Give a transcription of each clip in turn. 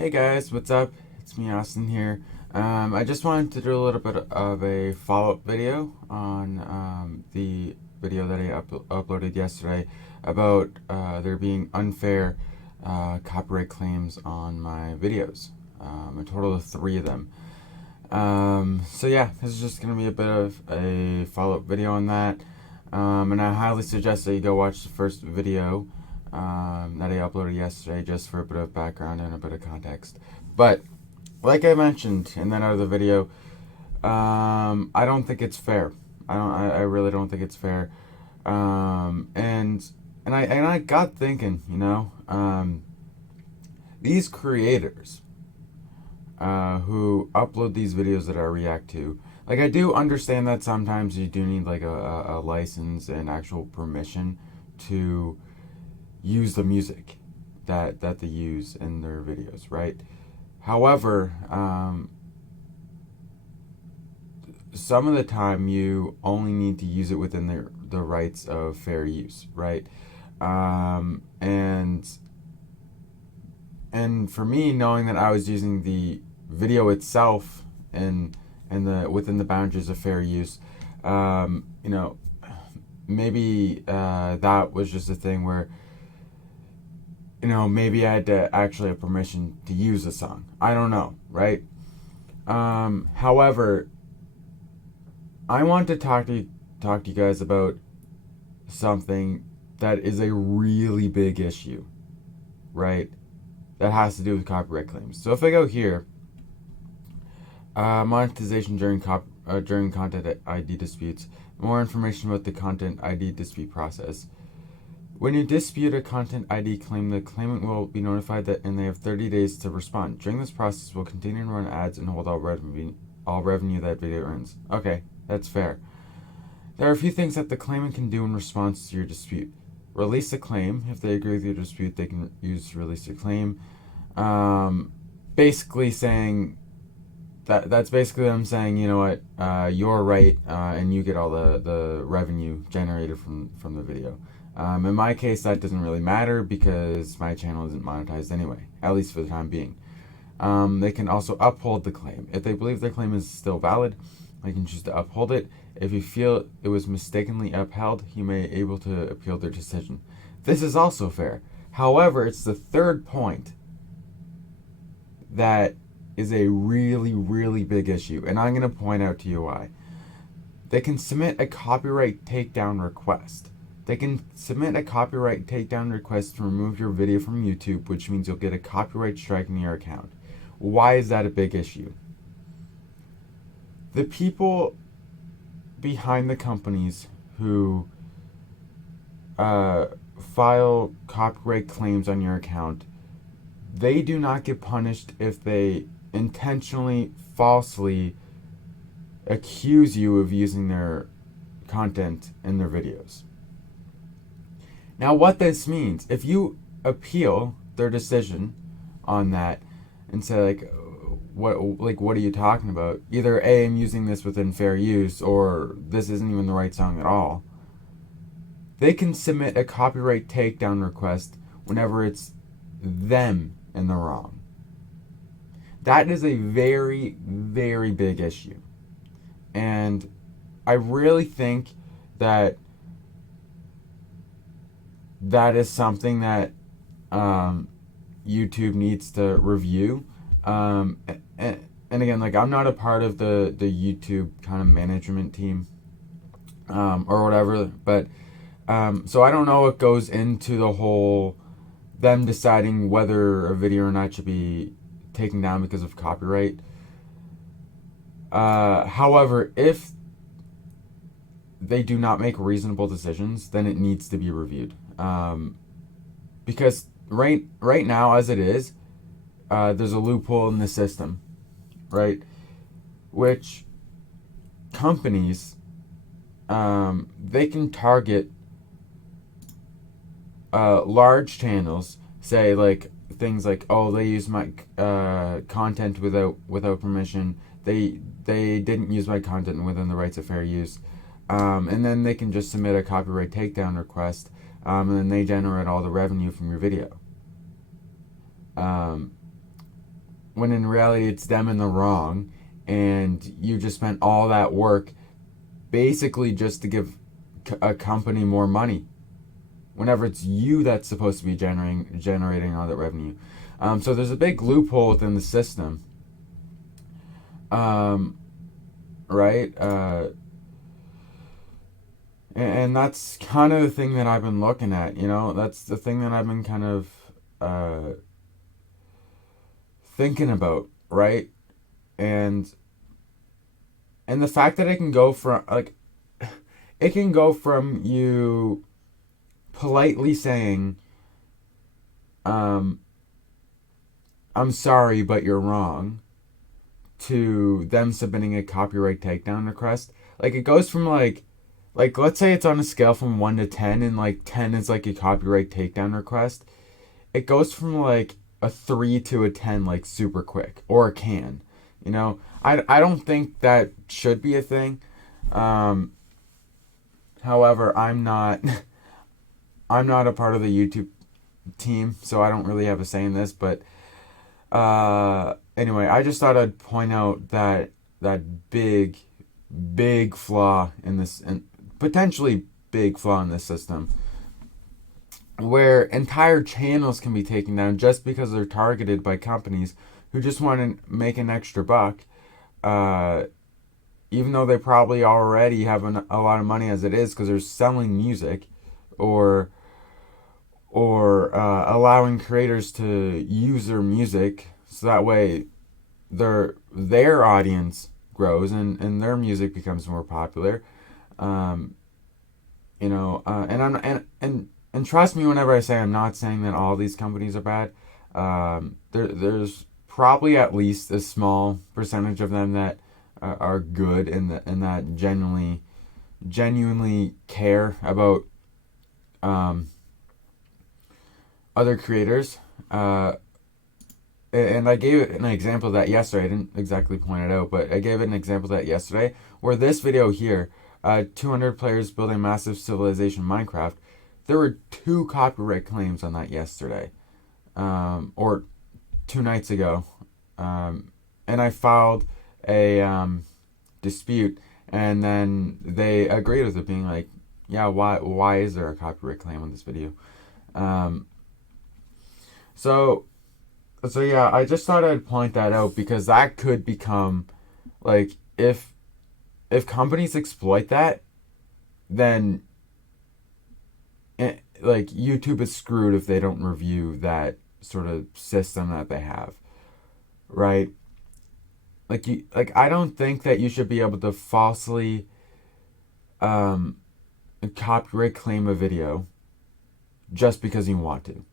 Hey guys, what's up? It's me, Austin here. I just wanted to do a little bit of a follow-up video on the video that I uploaded yesterday about there being unfair copyright claims on my videos. A total of 3 of them. So yeah, this is just going to be a bit of a follow-up video on that. And I highly suggest that you go watch the first video that I uploaded yesterday just for a bit of background and a bit of context. But like I mentioned in that other video, I don't think it's fair. I really don't think it's fair. And I got thinking, these creators who upload these videos that I react to. Like, I do understand that sometimes you do need like a license and actual permission to use the music that they use in their videos, right? However, some of the time you only need to use it within the rights of fair use, right? And for me, knowing that I was using the video itself and the within the boundaries of fair use, maybe that was just a thing where maybe I had to actually have permission to use a song. I don't know, right? However, I want to talk to you guys about something that is a really big issue, right? That has to do with copyright claims. So if I go here, monetization during content ID disputes. More information about the content ID dispute process. When you dispute a content ID claim, the claimant will be notified that, and they have 30 days to respond. During this process, we'll continue to run ads and hold all revenue that video earns. Okay, that's fair. There are a few things that the claimant can do in response to your dispute. Release a claim. If they agree with your dispute, they can use release a claim. Basically saying that's basically them saying, you know what, you're right, and you get all the revenue generated from the video. In my case, that doesn't really matter because my channel isn't monetized anyway, at least for the time being. They can also uphold the claim. If they believe their claim is still valid, they can choose to uphold it. If you feel it was mistakenly upheld, you may be able to appeal their decision. This is also fair. However, it's the third point that is a really, really big issue, and I'm going to point out to you why. They can submit a copyright takedown request. They can submit a copyright takedown request to remove your video from YouTube, which means you'll get a copyright strike in your account. Why is that a big issue? The people behind the companies who file copyright claims on your account, they do not get punished if they intentionally, falsely accuse you of using their content in their videos. Now, what this means, if you appeal their decision on that and say what are you talking about? Either A, I'm using this within fair use, or this isn't even the right song at all. They can submit a copyright takedown request whenever it's them in the wrong. That is a very, very big issue. And I really think that is something that YouTube needs to review. And again, like, I'm not a part of the YouTube kind of management team or whatever, but so I don't know what goes into the whole them deciding whether a video or not should be taken down because of copyright. However, if they do not make reasonable decisions, then it needs to be reviewed. Because right now, as it is, there's a loophole in the system, right? Which companies, they can target large channels, say like things like, oh, they use my content without permission. They didn't use my content within the rights of fair use, and then they can just submit a copyright takedown request, and then they generate all the revenue from your video. when in reality it's them in the wrong, and you just spent all that work basically just to give a company more money, whenever it's you that's supposed to be generating all that revenue. So there's a big loophole within the system, right? And that's kind of the thing that I've been looking at. That's the thing that I've been kind of thinking about, right? And the fact that it can go from you politely saying, I'm sorry, but you're wrong, to them submitting a copyright takedown request. It goes from let's say it's on a scale from 1 to 10, and 10 is a copyright takedown request. It goes from a 3 to a 10 super quick, or a can. I don't think that should be a thing. However, I'm not a part of the YouTube team, so I don't really have a say in this. But anyway, I just thought I'd point out that big flaw in this, and potentially big flaw in this system, where entire channels can be taken down just because they're targeted by companies who just want to make an extra buck, even though they probably already have a lot of money as it is, because they're selling music, or allowing creators to use their music, so that way their audience grows, and their music becomes more popular. And trust me whenever I say I'm not saying that all these companies are bad. There's probably at least a small percentage of them that are good, and that genuinely care about other creators. And I gave an example of that yesterday. I didn't exactly point it out, but I gave an example of that yesterday, where this video here, 200 players building massive civilization Minecraft, there were 2 copyright claims on that yesterday, or 2 nights ago, and I filed a dispute, and then they agreed with it, being like, yeah, why is there a copyright claim on this video? So yeah, I just thought I'd point that out, because that could become, if companies exploit that, then YouTube is screwed if they don't review that sort of system that they have, right? I don't think that you should be able to falsely copyright claim a video just because you want to.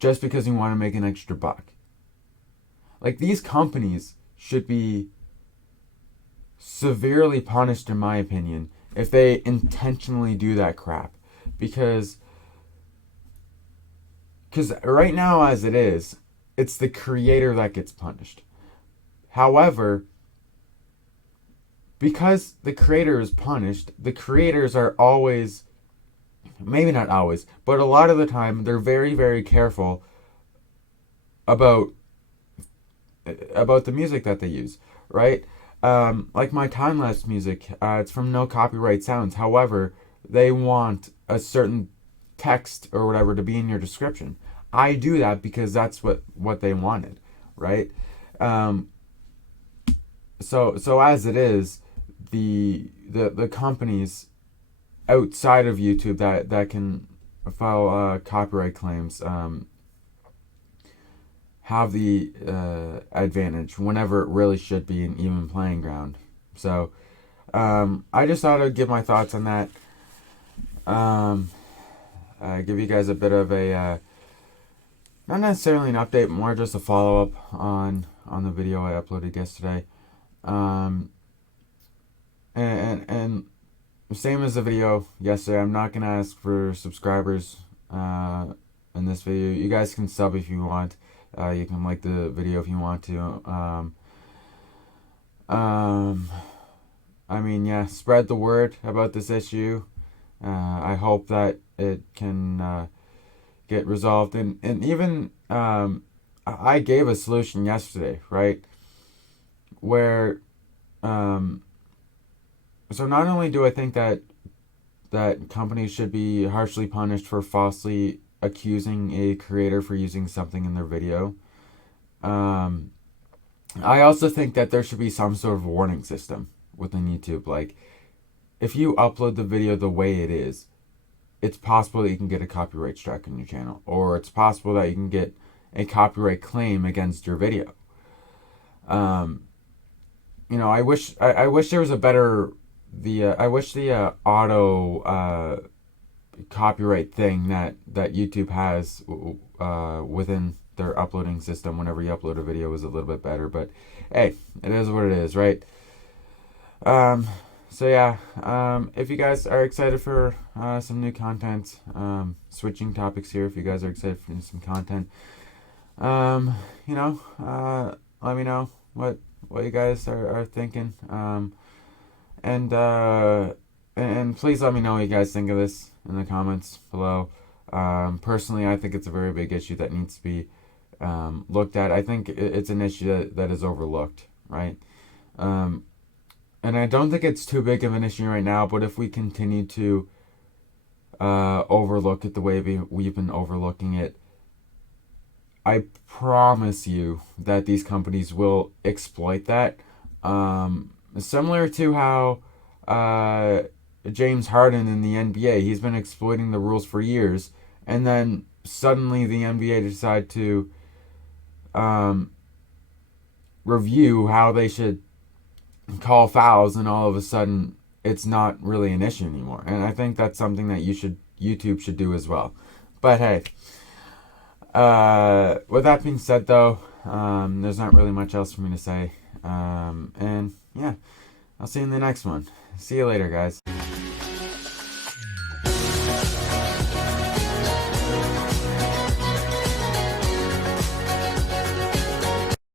Just because you want to make an extra buck. These companies should be severely punished, in my opinion, if they intentionally do that crap. Because right now, as it is, it's the creator that gets punished. However, because the creator is punished, the creators are always, maybe not always, but a lot of the time, they're very, very careful about the music that they use, right? My time-lapse music, it's from No Copyright Sounds. However, they want a certain text or whatever to be in your description. I do that because that's what they wanted, right? So as it is, the companies outside of YouTube that can file copyright claims have the advantage, whenever it really should be an even playing ground. So I just thought I'd give my thoughts on that. Give you guys a bit of a not necessarily an update, more just a follow-up on the video I uploaded yesterday. And same as the video yesterday, I'm not gonna ask for subscribers in this video. You guys can sub if you want. You can like the video if you want to. I mean, yeah, spread the word about this issue. I hope that it can get resolved, and even I gave a solution yesterday, right? Where, so not only do I think that companies should be harshly punished for falsely accusing a creator for using something in their video, um, I also think that there should be some sort of warning system within YouTube. Like, if you upload the video the way it is, it's possible that you can get a copyright strike on your channel, or it's possible that you can get a copyright claim against your video. I wish there was a better I wish the auto copyright thing that YouTube has within their uploading system whenever you upload a video was a little bit better. But hey, it is what it is, right? Um, so yeah, if you guys are excited for some new content, switching topics here. If you guys are excited for some content, um, let me know what you guys are thinking. And and please let me know what you guys think of this in the comments below. Personally, I think it's a very big issue that needs to be looked at. I think it's an issue that is overlooked, right? And I don't think it's too big of an issue right now, but if we continue to overlook it the way we've been overlooking it, I promise you that these companies will exploit that. Similar to how James Harden in the NBA, he's been exploiting the rules for years, and then suddenly the NBA decide to review how they should call fouls, and all of a sudden it's not really an issue anymore. And I think that's something that YouTube should do as well. But hey, with that being said, though, there's not really much else for me to say. And yeah, I'll see you in the next one. See you later, guys.